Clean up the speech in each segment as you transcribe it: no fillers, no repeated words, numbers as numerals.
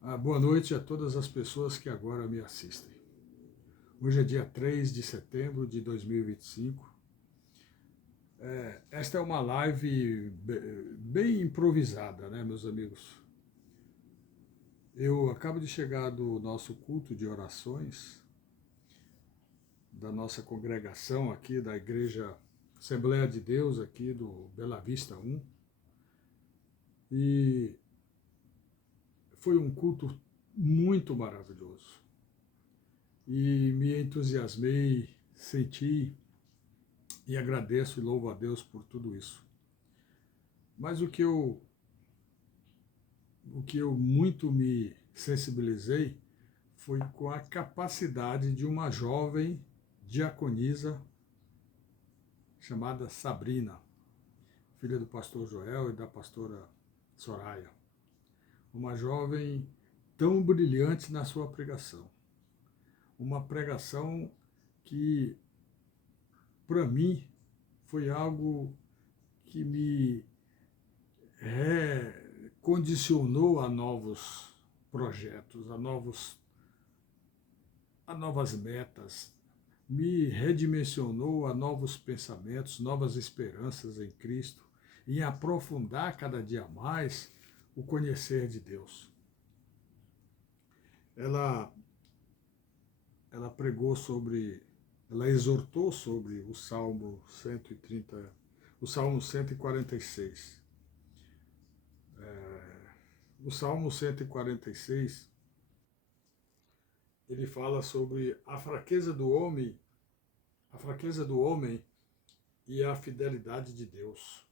Boa noite a todas as pessoas que agora me assistem. Hoje é dia 3 de setembro de 2025. Esta é uma live bem improvisada, né, meus amigos? Eu acabo de chegar do nosso culto de orações, da nossa congregação aqui, da Igreja Assembleia de Deus, aqui do Bela Vista 1. E foi um culto muito maravilhoso. E me entusiasmei, senti e agradeço e louvo a Deus por tudo isso. Mas o que eu muito me sensibilizei foi com a capacidade de uma jovem diaconisa chamada Sabrina, filha do pastor Joel e da pastora Soraya. Uma jovem tão brilhante na sua pregação. Uma pregação que, para mim, foi algo que me condicionou a novos projetos, a novas metas, me redimensionou a novos pensamentos, novas esperanças em Cristo, em aprofundar cada dia mais o conhecer de Deus. Ela, ela pregou sobre, ela exortou sobre o Salmo 130, o Salmo 146. O Salmo 146, ele fala sobre a fraqueza do homem e a fidelidade de Deus.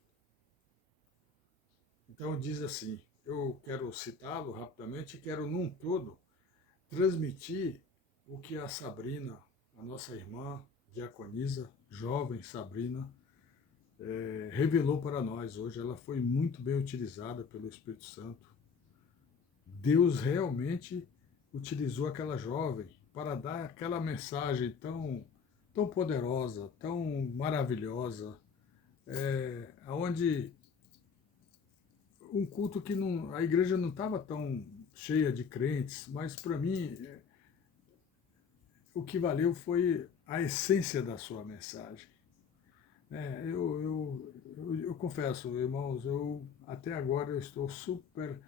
Então diz assim, eu quero citá-lo rapidamente e quero num todo transmitir o que a Sabrina, a nossa irmã diaconisa, jovem Sabrina, revelou para nós hoje. Ela foi muito bem utilizada pelo Espírito Santo. Deus realmente utilizou aquela jovem para dar aquela mensagem tão poderosa, tão maravilhosa, onde um culto que não, a igreja não estava tão cheia de crentes, mas para mim o que valeu foi a essência da sua mensagem. Eu confesso, irmãos, até agora eu estou super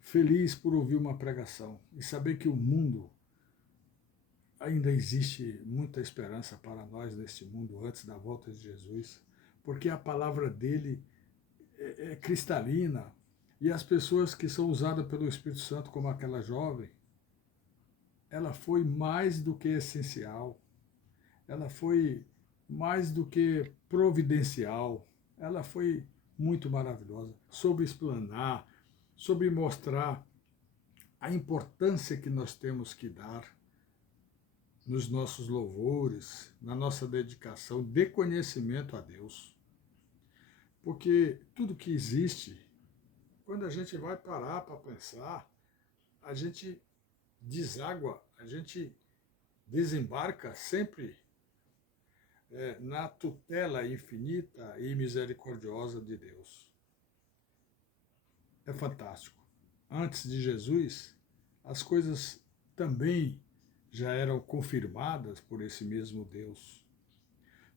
feliz por ouvir uma pregação e saber que o mundo ainda existe muita esperança para nós neste mundo antes da volta de Jesus, porque a palavra dele é cristalina e as pessoas que são usadas pelo Espírito Santo, como aquela jovem, ela foi mais do que essencial, ela foi mais do que providencial, ela foi muito maravilhosa, soube explanar, soube mostrar a importância que nós temos que dar nos nossos louvores, na nossa dedicação de conhecimento a Deus. Porque tudo que existe, quando a gente vai parar para pensar, a gente deságua, a gente desembarca sempre na tutela infinita e misericordiosa de Deus. É fantástico. Antes de Jesus, as coisas também já eram confirmadas por esse mesmo Deus.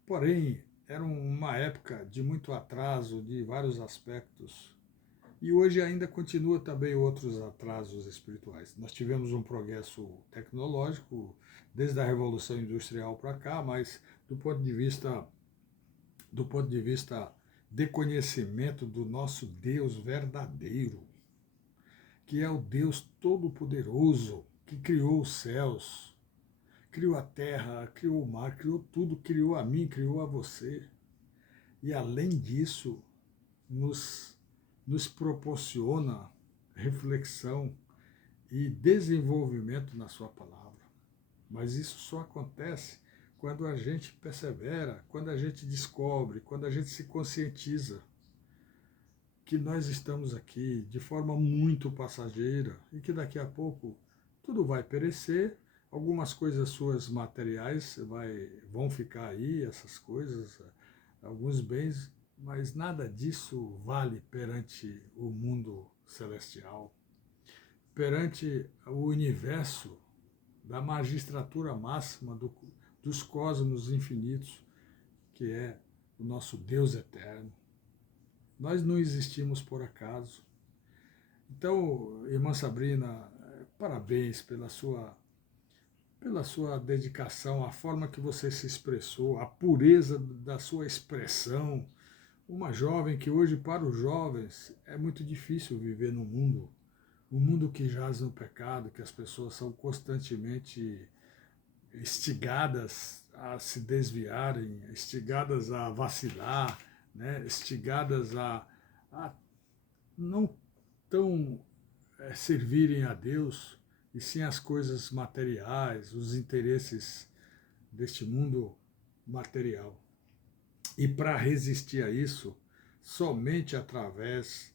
Porém, era uma época de muito atraso de vários aspectos. E hoje ainda continua também outros atrasos espirituais. Nós tivemos um progresso tecnológico desde a Revolução Industrial para cá, mas do ponto de vista de conhecimento do nosso Deus verdadeiro, que é o Deus Todo-Poderoso, que criou os céus, criou a terra, criou o mar, criou tudo, criou a mim, criou a você. E além disso, nos proporciona reflexão e desenvolvimento na sua palavra. Mas isso só acontece quando a gente persevera, quando a gente descobre, quando a gente se conscientiza que nós estamos aqui de forma muito passageira e que daqui a pouco tudo vai perecer, algumas coisas suas materiais vão ficar aí, essas coisas, alguns bens, mas nada disso vale perante o mundo celestial. perante o universo da magistratura máxima dos cosmos infinitos, que é o nosso Deus eterno. Nós não existimos por acaso. Então, irmã Sabrina, parabéns pela sua dedicação, a forma que você se expressou, a pureza da sua expressão. Uma jovem que hoje, para os jovens, é muito difícil viver no mundo, um mundo que jaz no pecado, que as pessoas são constantemente instigadas a se desviarem, instigadas a vacilar, né? Instigadas a não tão servirem a Deus, e sim as coisas materiais, os interesses deste mundo material. E para resistir a isso, somente através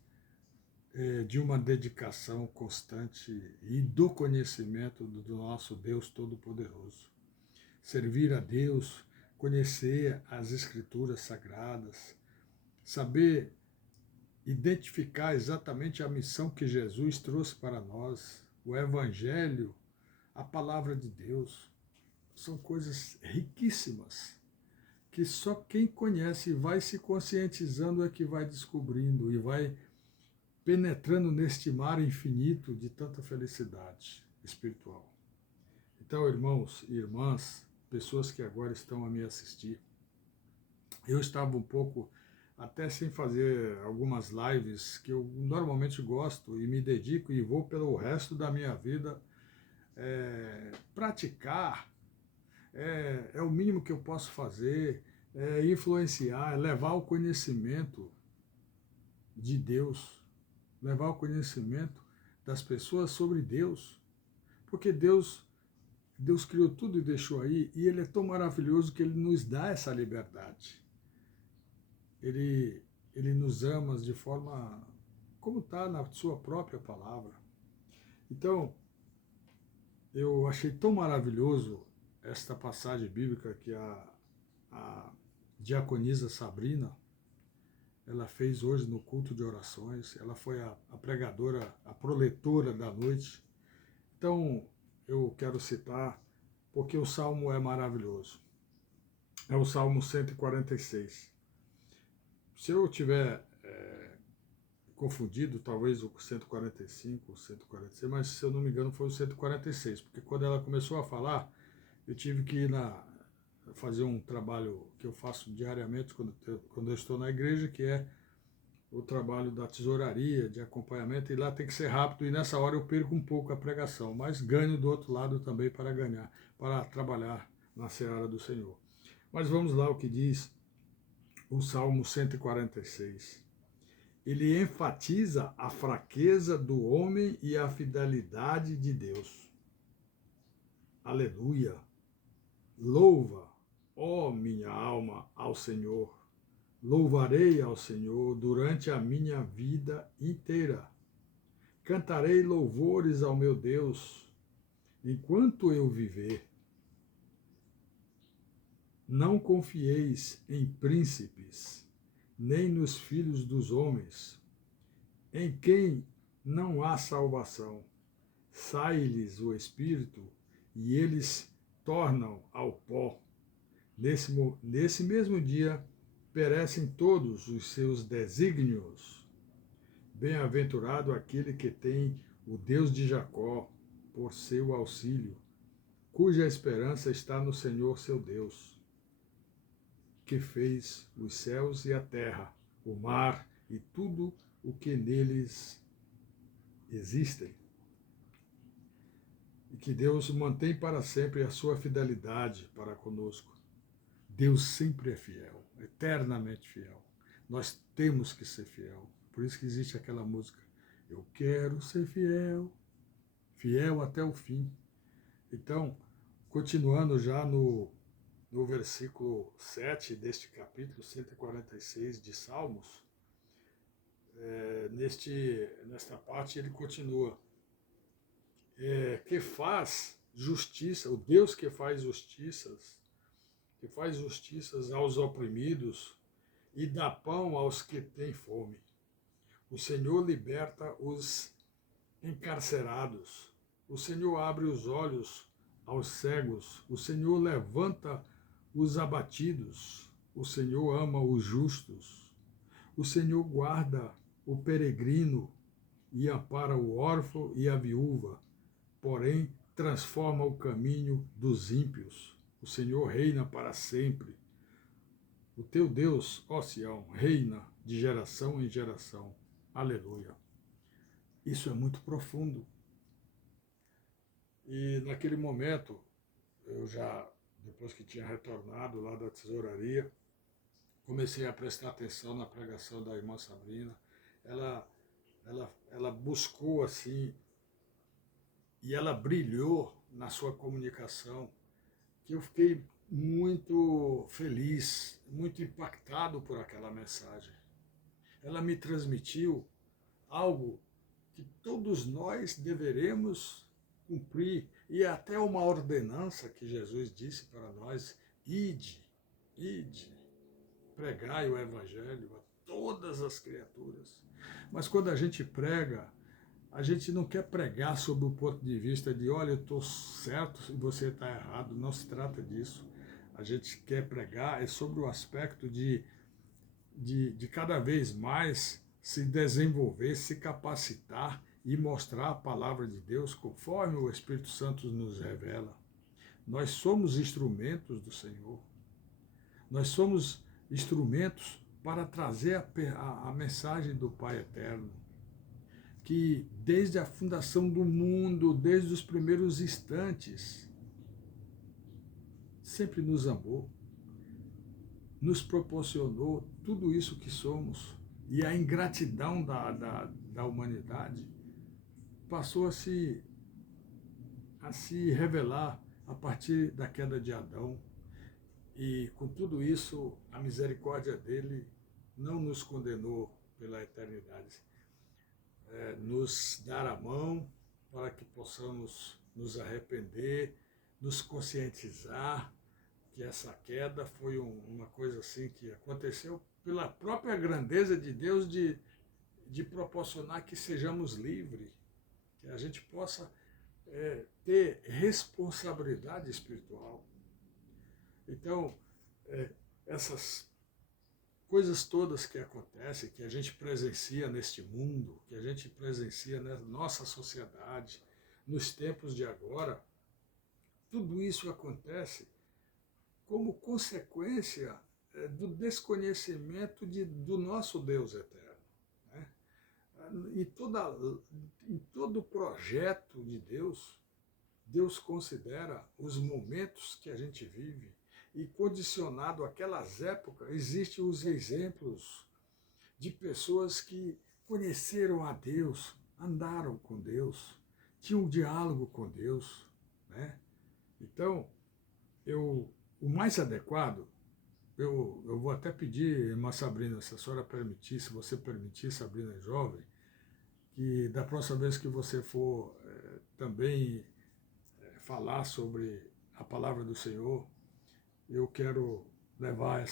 de uma dedicação constante e do conhecimento do nosso Deus Todo-Poderoso. Servir a Deus, conhecer as Escrituras Sagradas, saber identificar exatamente a missão que Jesus trouxe para nós, o Evangelho, a Palavra de Deus, são coisas riquíssimas, que só quem conhece e vai se conscientizando é que vai descobrindo e vai penetrando neste mar infinito de tanta felicidade espiritual. Então, irmãos e irmãs, pessoas que agora estão a me assistir, eu estava um pouco até sem fazer algumas lives que eu normalmente gosto e me dedico e vou pelo resto da minha vida praticar, é o mínimo que eu posso fazer, influenciar, levar o conhecimento de Deus, levar o conhecimento das pessoas sobre Deus, porque Deus criou tudo e deixou aí, e Ele é tão maravilhoso que Ele nos dá essa liberdade. Ele nos ama de forma como está na sua própria palavra. Então, eu achei tão maravilhoso esta passagem bíblica que a diaconisa Sabrina, ela fez hoje no culto de orações. Ela foi a pregadora, a proletora da noite. Então, eu quero citar, porque o Salmo é maravilhoso. É o Salmo 146. Se eu tiver confundido, talvez o 145, o 146, mas se eu não me engano foi o 146, porque quando ela começou a falar, eu tive que ir fazer um trabalho que eu faço diariamente quando eu estou na igreja, que é o trabalho da tesouraria, de acompanhamento, e lá tem que ser rápido, e nessa hora eu perco um pouco a pregação, mas ganho do outro lado também para trabalhar na seara do Senhor. Mas vamos lá o que diz o Salmo 146. Ele enfatiza a fraqueza do homem e a fidelidade de Deus. Aleluia! Louva, ó minha alma, ao Senhor. Louvarei ao Senhor durante a minha vida inteira. Cantarei louvores ao meu Deus enquanto eu viver. Não confieis em príncipes, nem nos filhos dos homens, em quem não há salvação. Sai-lhes o espírito e eles tornam ao pó. Nesse mesmo dia perecem todos os seus desígnios. Bem-aventurado aquele que tem o Deus de Jacó por seu auxílio, cuja esperança está no Senhor seu Deus, que fez os céus e a terra, o mar e tudo o que neles existem. E que Deus mantém para sempre a sua fidelidade para conosco. Deus sempre é fiel, eternamente fiel. Nós temos que ser fiel. Por isso que existe aquela música, eu quero ser fiel, fiel até o fim. Então, continuando já no versículo 7 deste capítulo 146 de Salmos, nesta parte ele continua, que faz justiça, o Deus que faz justiças aos oprimidos e dá pão aos que têm fome. O Senhor liberta os encarcerados. O Senhor abre os olhos aos cegos. O Senhor levanta os abatidos. O Senhor ama os justos. O Senhor guarda o peregrino e ampara o órfão e a viúva, porém transforma o caminho dos ímpios. O Senhor reina para sempre. O teu Deus, ó Sião, reina de geração em geração. Aleluia. Isso é muito profundo. E naquele momento, eu já, depois que tinha retornado lá da tesouraria, comecei a prestar atenção na pregação da irmã Sabrina. Ela buscou assim, e ela brilhou na sua comunicação, que eu fiquei muito feliz, muito impactado por aquela mensagem. Ela me transmitiu algo que todos nós deveremos cumprir, e é até uma ordenança que Jesus disse para nós: ide, pregai o Evangelho a todas as criaturas. Mas quando a gente prega, a gente não quer pregar sob o ponto de vista de, olha, eu estou certo e você está errado. Não se trata disso. A gente quer pregar sobre o aspecto de cada vez mais se desenvolver, se capacitar e mostrar a palavra de Deus conforme o Espírito Santo nos revela. Nós somos instrumentos do Senhor. Nós somos instrumentos para trazer a mensagem do Pai Eterno, que desde a fundação do mundo, desde os primeiros instantes, sempre nos amou, nos proporcionou tudo isso que somos, e a ingratidão da humanidade passou a se revelar a partir da queda de Adão. E com tudo isso, a misericórdia dele não nos condenou pela eternidade. Nos dar a mão para que possamos nos arrepender, nos conscientizar que essa queda foi uma coisa assim que aconteceu pela própria grandeza de Deus de proporcionar que sejamos livres, que a gente possa ter responsabilidade espiritual. Então, essas coisas todas que acontecem, que a gente presencia neste mundo, que a gente presencia na nossa sociedade, nos tempos de agora, tudo isso acontece como consequência do desconhecimento do nosso Deus eterno. Né? Em todo projeto de Deus, Deus considera os momentos que a gente vive, e condicionado àquelas épocas, existem os exemplos de pessoas que conheceram a Deus, andaram com Deus, tinham um diálogo com Deus. Né? Então, o mais adequado, eu vou até pedir, irmã Sabrina, se a senhora permitir, se você permitir, Sabrina é jovem, que da próxima vez que você for também falar sobre a palavra do Senhor, eu quero levar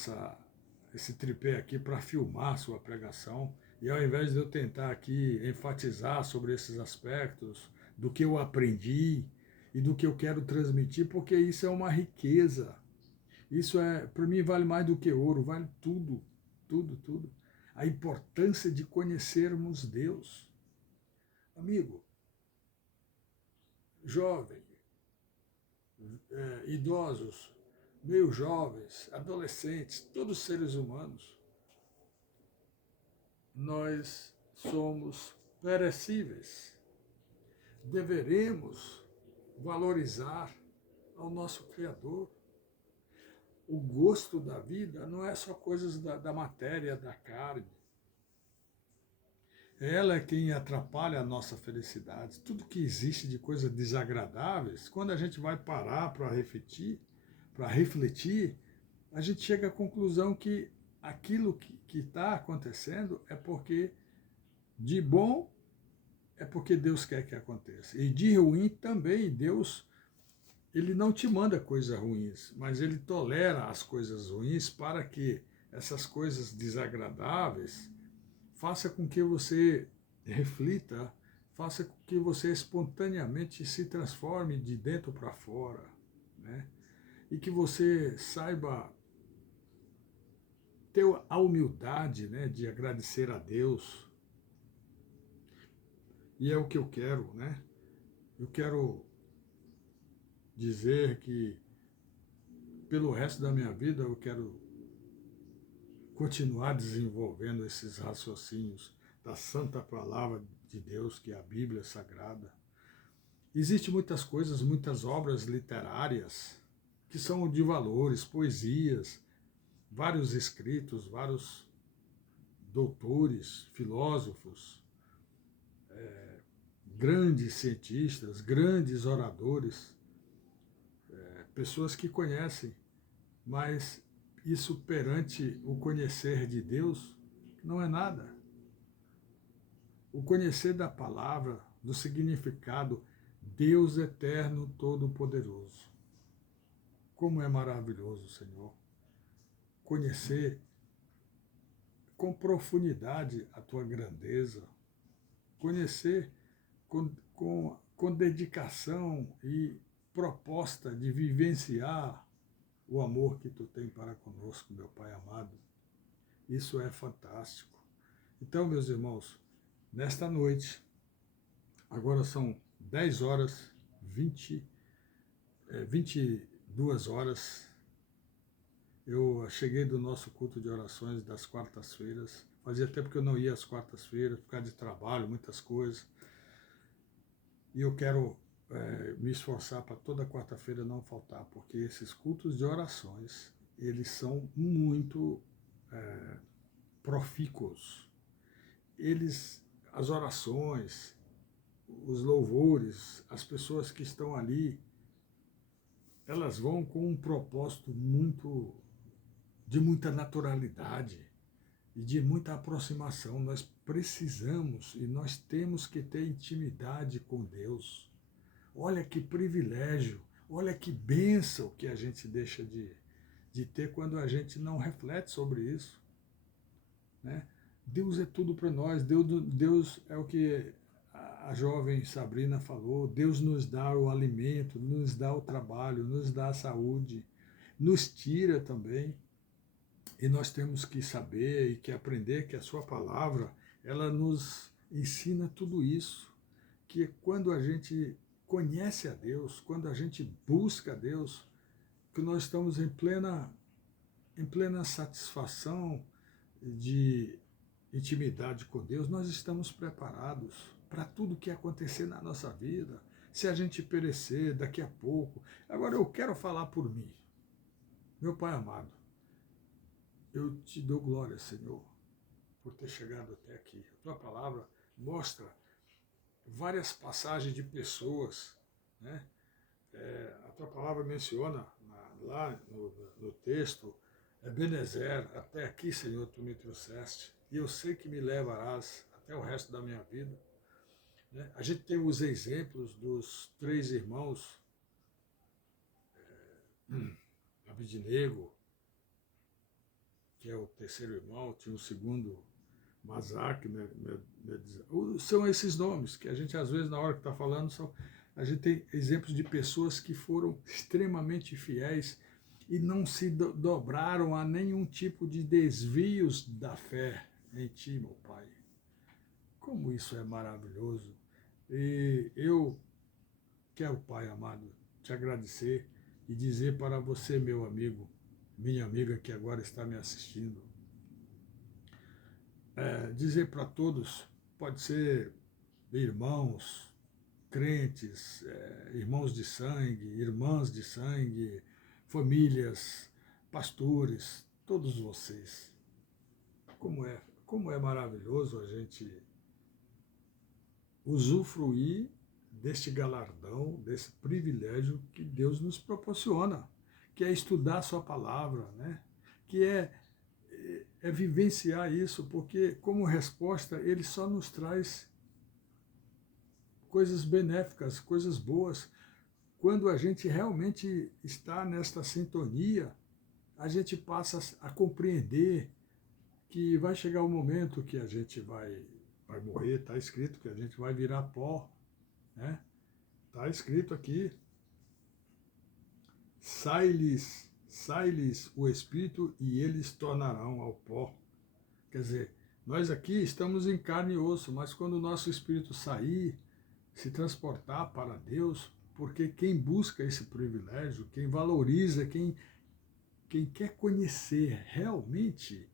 esse tripé aqui para filmar a sua pregação, e ao invés de eu tentar aqui enfatizar sobre esses aspectos, do que eu aprendi e do que eu quero transmitir, porque isso é uma riqueza. Isso para mim vale mais do que ouro, vale tudo, tudo, tudo. A importância de conhecermos Deus. Amigo, jovem, idosos, meio jovens, adolescentes, todos seres humanos, nós somos perecíveis. Deveremos valorizar ao nosso Criador. O gosto da vida não é só coisas da matéria, da carne. Ela é quem atrapalha a nossa felicidade. Tudo que existe de coisas desagradáveis, quando a gente vai parar para refletir, a gente chega à conclusão que aquilo que está acontecendo é porque de bom é porque Deus quer que aconteça. E de ruim também, Deus, ele não te manda coisas ruins, mas ele tolera as coisas ruins para que essas coisas desagradáveis faça com que você reflita, faça com que você espontaneamente se transforme de dentro para fora, né? E que você saiba ter a humildade, né, de agradecer a Deus. E é o que eu quero, né? Eu quero dizer que pelo resto da minha vida eu quero continuar desenvolvendo esses raciocínios da santa palavra de Deus, que é a Bíblia Sagrada. Existem muitas coisas, muitas obras literárias que são de valores, poesias, vários escritos, vários doutores, filósofos, grandes cientistas, grandes oradores, pessoas que conhecem, mas isso perante o conhecer de Deus não é nada. O conhecer da palavra, do significado, Deus eterno, todo-poderoso. Como é maravilhoso, Senhor, conhecer com profundidade a tua grandeza, conhecer com dedicação e proposta de vivenciar o amor que tu tem para conosco, meu Pai amado. Isso é fantástico. Então, meus irmãos, nesta noite, agora são 10 horas, 22 horas, eu cheguei do nosso culto de orações das quartas-feiras. Fazia tempo que eu não ia às quartas-feiras, por causa de trabalho, muitas coisas. E eu quero me esforçar para toda quarta-feira não faltar, porque esses cultos de orações, eles são muito profícuos. As orações, os louvores, as pessoas que estão ali, elas vão com um propósito de muita naturalidade e de muita aproximação. Nós precisamos e nós temos que ter intimidade com Deus. Olha que privilégio, olha que bênção que a gente deixa de ter quando a gente não reflete sobre isso, né? Deus é tudo para nós, Deus é o que a jovem Sabrina falou, Deus nos dá o alimento, nos dá o trabalho, nos dá a saúde, nos tira também. E nós temos que saber e que aprender que a sua palavra, ela nos ensina tudo isso, que quando a gente conhece a Deus, quando a gente busca a Deus, que nós estamos em plena satisfação de intimidade com Deus, nós estamos preparados para tudo que acontecer na nossa vida. Se a gente perecer daqui a pouco. Agora eu quero falar por mim. Meu Pai amado, eu te dou glória, Senhor, por ter chegado até aqui. A tua palavra mostra várias passagens de pessoas, né? A tua palavra menciona lá no texto, Ebenezer, até aqui, Senhor, tu me trouxeste, e eu sei que me levarás até o resto da minha vida. Né? A gente tem os exemplos dos 3 irmãos, Abidnego, que é o terceiro irmão, tinha o segundo, Masaque, são esses nomes que a gente, às vezes, na hora que está falando, a gente tem exemplos de pessoas que foram extremamente fiéis e não se dobraram a nenhum tipo de desvios da fé em ti, meu Pai. Como isso é maravilhoso. E eu quero, Pai amado, te agradecer e dizer para você, meu amigo, minha amiga que agora está me assistindo, dizer para todos, pode ser irmãos, crentes, irmãos de sangue, irmãs de sangue, famílias, pastores, todos vocês. Como é maravilhoso a gente usufruir deste galardão, desse privilégio que Deus nos proporciona, que é estudar a sua palavra, né? Que é vivenciar isso, porque como resposta ele só nos traz coisas benéficas, coisas boas. Quando a gente realmente está nesta sintonia, a gente passa a compreender que vai chegar o momento que a gente vai vai morrer, está escrito que a gente vai virar pó, né? Está escrito aqui, sai-lhes o espírito e eles tornarão ao pó. Quer dizer, nós aqui estamos em carne e osso, mas quando o nosso espírito sair, se transportar para Deus, porque quem busca esse privilégio, quem valoriza, quem quer conhecer realmente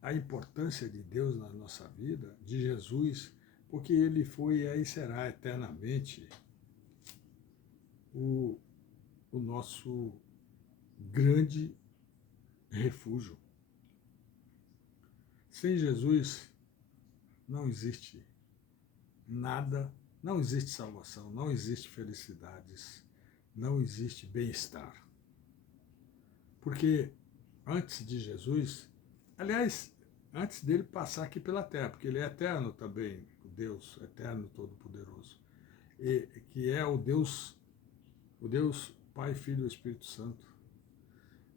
a importância de Deus na nossa vida, de Jesus, porque ele foi e aí será eternamente o nosso grande refúgio. Sem Jesus não existe nada, não existe salvação, não existe felicidades, não existe bem-estar. Porque antes de Jesus, aliás, antes dele passar aqui pela terra, porque ele é eterno também, o Deus eterno, todo-poderoso, que é o Deus Pai, Filho e Espírito Santo.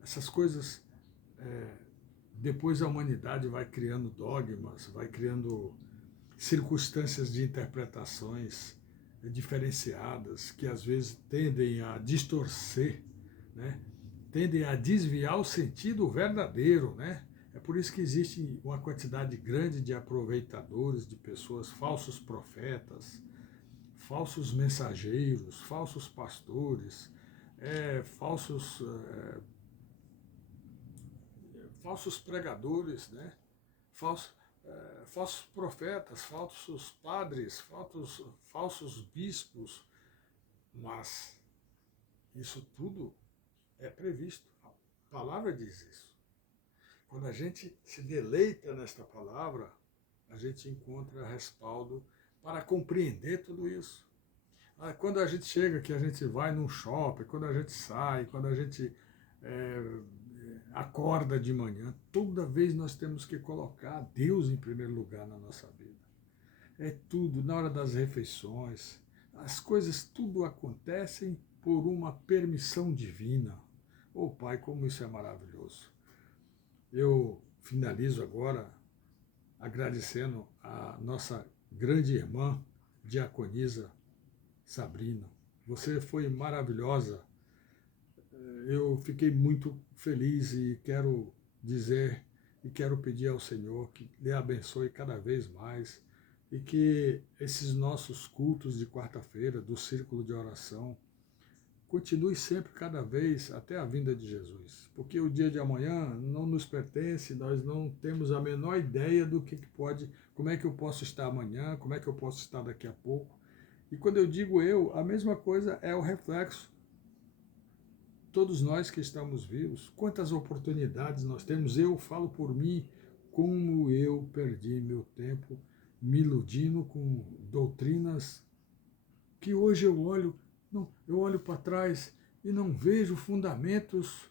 Essas coisas, depois a humanidade vai criando dogmas, vai criando circunstâncias de interpretações diferenciadas, que às vezes tendem a distorcer, né? Tendem a desviar o sentido verdadeiro, né? É por isso que existe uma quantidade grande de aproveitadores, de pessoas, falsos profetas, falsos mensageiros, falsos pastores, falsos pregadores, né? Falsos profetas, falsos padres, falsos bispos, mas isso tudo é previsto. A palavra diz isso. Quando a gente se deleita nesta palavra, a gente encontra respaldo para compreender tudo isso. Quando a gente chega, que a gente vai num shopping, quando a gente sai, quando a gente acorda de manhã, toda vez nós temos que colocar Deus em primeiro lugar na nossa vida. É tudo, na hora das refeições, as coisas tudo acontecem por uma permissão divina. Oh Pai, como isso é maravilhoso. Eu finalizo agora agradecendo a nossa grande irmã, diaconisa Sabrina. Você foi maravilhosa. Eu fiquei muito feliz e quero dizer e quero pedir ao Senhor que lhe abençoe cada vez mais e que esses nossos cultos de quarta-feira, do círculo de oração, continue sempre, cada vez, até a vinda de Jesus. Porque o dia de amanhã não nos pertence, nós não temos a menor ideia do que pode, como é que eu posso estar amanhã, como é que eu posso estar daqui a pouco. E quando eu digo eu, a mesma coisa é o reflexo. Todos nós que estamos vivos, quantas oportunidades nós temos, eu falo por mim, como eu perdi meu tempo me iludindo com doutrinas que hoje eu olho para trás e não vejo fundamentos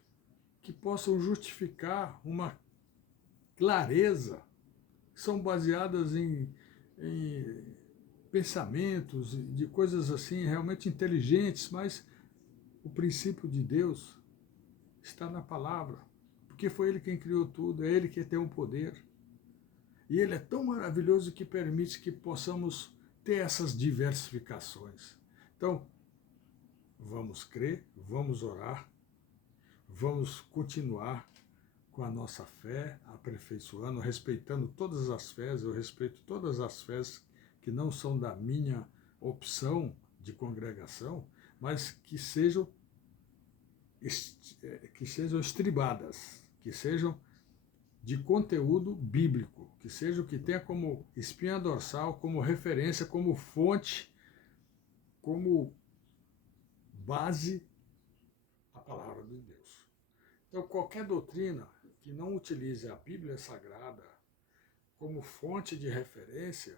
que possam justificar uma clareza, são baseadas em pensamentos, de coisas assim realmente inteligentes, mas o princípio de Deus está na palavra, porque foi Ele quem criou tudo, é Ele que tem o poder. E Ele é tão maravilhoso que permite que possamos ter essas diversificações. Então, vamos crer, vamos orar, vamos continuar com a nossa fé, aperfeiçoando, respeitando todas as fés, eu respeito todas as fés que não são da minha opção de congregação, mas que sejam estribadas, que sejam de conteúdo bíblico, que seja o que tenha como espinha dorsal, como referência, como fonte, como base a palavra de Deus. Então, qualquer doutrina que não utilize a Bíblia Sagrada como fonte de referência,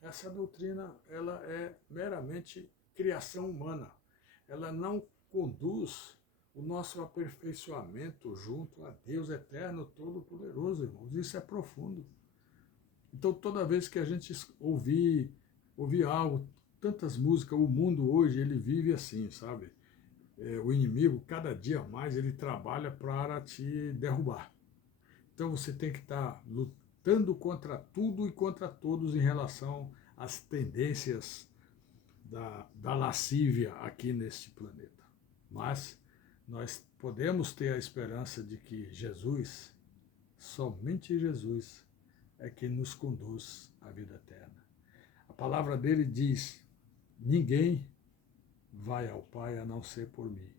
essa doutrina ela é meramente criação humana. Ela não conduz o nosso aperfeiçoamento junto a Deus eterno, todo-poderoso, irmãos. Isso é profundo. Então, toda vez que a gente ouvir algo, tantas músicas, o mundo hoje, ele vive assim, sabe? O inimigo, cada dia mais, ele trabalha para te derrubar. Então, você tem que estar lutando contra tudo e contra todos em relação às tendências da lascívia aqui neste planeta. Mas nós podemos ter a esperança de que Jesus, somente Jesus, é quem nos conduz à vida eterna. A palavra dele diz: ninguém vai ao Pai a não ser por mim.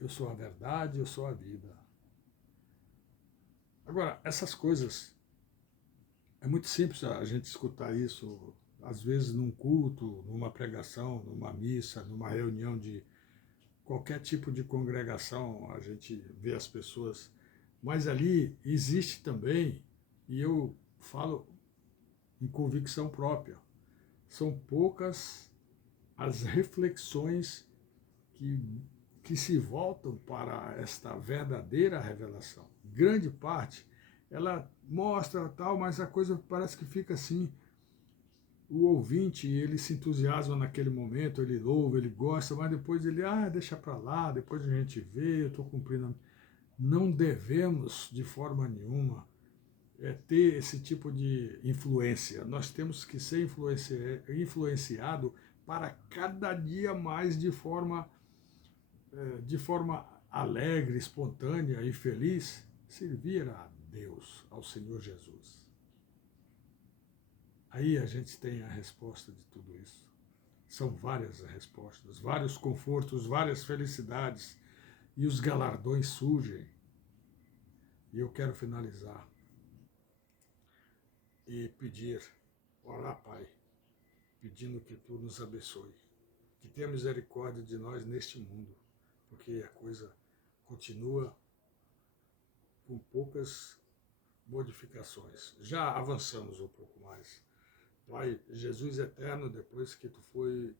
Eu sou a verdade, eu sou a vida. Agora, essas coisas, é muito simples a gente escutar isso, às vezes num culto, numa pregação, numa missa, numa reunião de qualquer tipo de congregação, a gente vê as pessoas, mas ali existe também, e eu falo em convicção própria, são poucas as reflexões que se voltam para esta verdadeira revelação. Grande parte, ela mostra tal, mas a coisa parece que fica assim. O ouvinte, ele se entusiasma naquele momento, ele louva, ele gosta, mas depois ele, deixa para lá, depois a gente vê, eu estou cumprindo. Não devemos, de forma nenhuma, ter esse tipo de influência. Nós temos que ser influenciado para cada dia mais de forma alegre, espontânea e feliz, servir a Deus, ao Senhor Jesus. Aí a gente tem a resposta de tudo isso. São várias respostas, vários confortos, várias felicidades, e os galardões surgem. E eu quero finalizar e pedir, orar, Pai, pedindo que Tu nos abençoe, que tenha misericórdia de nós neste mundo, porque a coisa continua com poucas modificações. Já avançamos um pouco mais. Pai, Jesus eterno, depois que Tu foi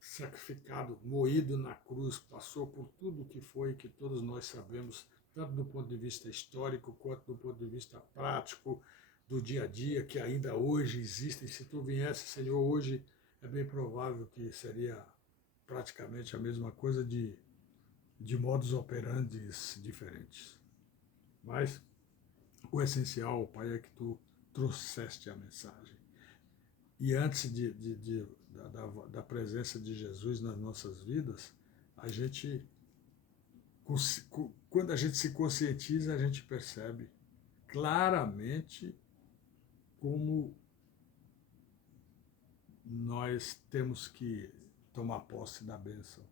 sacrificado, moído na cruz, passou por tudo que foi, que todos nós sabemos, tanto do ponto de vista histórico, quanto do ponto de vista prático, do dia a dia, que ainda hoje existem. Se Tu viesse, Senhor, hoje é bem provável que seria praticamente a mesma coisa de modus operandi diferentes. Mas o essencial, Pai, é que Tu trouxeste a mensagem. E antes da presença de Jesus nas nossas vidas, quando a gente se conscientiza, a gente percebe claramente como nós temos que tomar posse da bênção,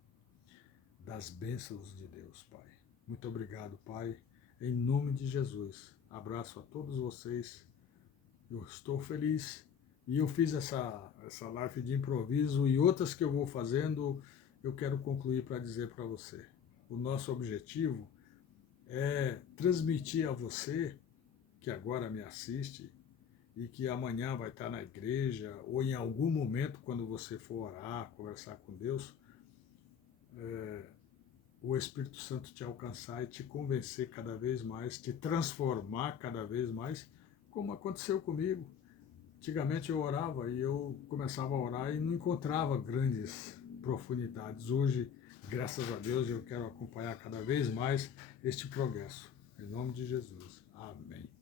das bênçãos de Deus, Pai. Muito obrigado, Pai. Em nome de Jesus, abraço a todos vocês. Eu estou feliz. E eu fiz essa live de improviso e outras que eu vou fazendo, eu quero concluir para dizer para você. O nosso objetivo é transmitir a você, que agora me assiste, e que amanhã vai estar na igreja, ou em algum momento, quando você for orar, conversar com Deus, o Espírito Santo te alcançar e te convencer cada vez mais, te transformar cada vez mais, como aconteceu comigo. Antigamente eu orava e eu começava a orar e não encontrava grandes profundidades. Hoje, graças a Deus, eu quero acompanhar cada vez mais este progresso. Em nome de Jesus. Amém.